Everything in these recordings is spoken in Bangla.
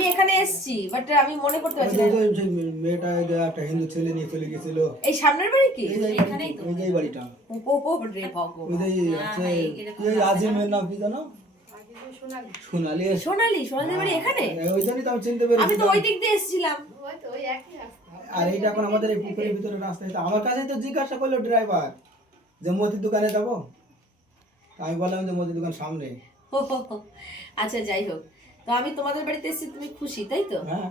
আমি এখানে এসেছি বাট আমি মনে করতে পারছি না। মেয়েটা একটা হিন্দু ছেলে নিয়ে চলে গেছিল। এই সামনের বাড়ি কি? এখানেই তো এই বাড়িটা। ও রে ভগবান। ওই যে আছে এই আজিমের নাম কি জানো? সোনালি। সোনালি বাড়ি এখানে? ওই জন্যই তো আমি চিনতে পেরেছি। আমি তো ওই দিক দিয়ে এসেছিলাম। ওই একই রাস্তা। আর এইটা এখন আমাদের এই পুকুরের ভিতরে রাস্তায়। আমার কাছে তো জিজ্ঞাসা করলো ড্রাইভার যে মুদির দোকানে যাবো। আমি বললাম যে মুদির দোকান সামনে। আচ্ছা যাই হোক, তো আমি তোমাদের বাড়িতে এসেছি, তুমি খুশি তাই তো? হ্যাঁ।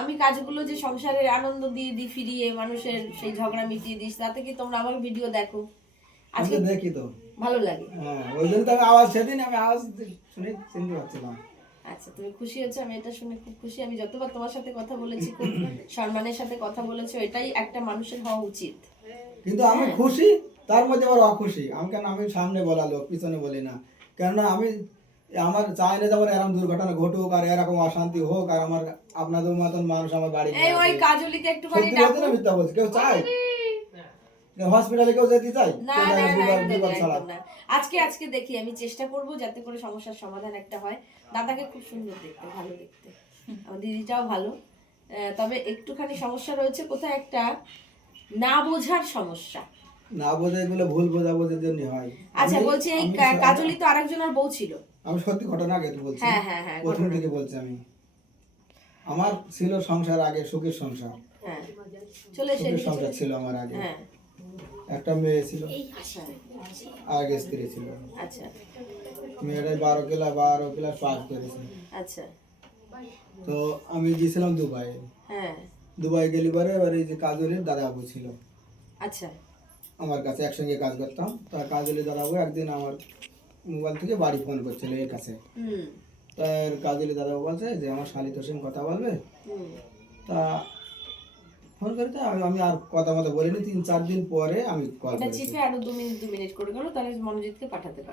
আমি কাজগুলো যে সংসারের আনন্দ দিয়ে দিই, ফিরিয়ে মানুষের সেই ঝগড়া মিটিয়ে দিস, তাতে কি তোমরা আমার ভিডিও দেখো? আজকে দেখি তো ভালো লাগে। হ্যাঁ, ওই জন্য তো আমি আওয়াজ সেদিন আমি আওয়াজ শুনে চিনতে পারছিলাম। আচ্ছা, তুমি খুশি হয়েছো, আমি এটা শুনে খুব খুশি। আমি যতবার তোমার সাথে কথা বলেছি খুব সম্মানের সাথে কথা বলেছো, এটাই একটা মানুষের হওয়া উচিত। কিন্তু আমি খুশি, তার মধ্যে আবার অখুশি। আমি সামনে বলা লোক, পিছনে বলি না। কেননা আমি আমার চাই না যেমন এরকম দুর্ঘটনা ঘটুক আর এরকম অশান্তি হোক, আর আমার আপনাদের মতন মানুষ আমার বাড়ি এই ওই কাজলিকে একটুখানি ডাকো। মিথ্যা বলছি, কেউ চায় হসপিটালে কেউ যেতে চাই? না না না, একদম না। আজকে দেখি, আমি চেষ্টা করব যাতে করে সমস্যার সমাধান একটা হয়। দাদাকে খুব সুন্দর দেখতে, ভালো দেখতে, আমার দিদিটাও ভালো। তবে একটুখানি সমস্যা রয়েছে, কোথায় একটা না বোঝার সমস্যা। না বোঝা, এগুলো ভুল বোঝাবুঝির জন্য হয়। আচ্ছা বলছি, এই কাজলি তো আরেকজনের বউ ছিল। আমি সত্যি ঘটনা আগে তো বলছি। হ্যাঁ প্রথম থেকে বলছি আমি। আমার ছিল সংসার আগে, সুখের সংসার। হ্যাঁ, চলে এসে সুখের সংসার ছিল আমার আগে। হ্যাঁ, একটা মেয়ে ছিল, আচ্ছা আগে স্ত্রী ছিল। আচ্ছা মেয়েটা 12 ক্লাস পাস করেছে। আচ্ছা। তো আমি গিয়েছিলাম দুবাই। হ্যাঁ, দুবাই গেলি পরে এবার এই যে কাজলের দাদাবাবু ছিল আচ্ছা আমার কাছে, একসঙ্গে কাজ করতাম। তার কাজলের দাদাবাবু একদিন আমার মোবাইল থেকে বাড়ি ফোন করছিল এর কাছে। তার কাজলের দাদাবাবু বলছে যে আমার শালি তোর সঙ্গে কথা বলবে। তা ফোন করে, তো আমি আর কথা মতো বলিনি। 3-4 দিন পরে আমি কল করেছি। চিপে আরো 2 মিনিট করে গেল, তাহলে মনোজিৎকে পাঠাতে পারো।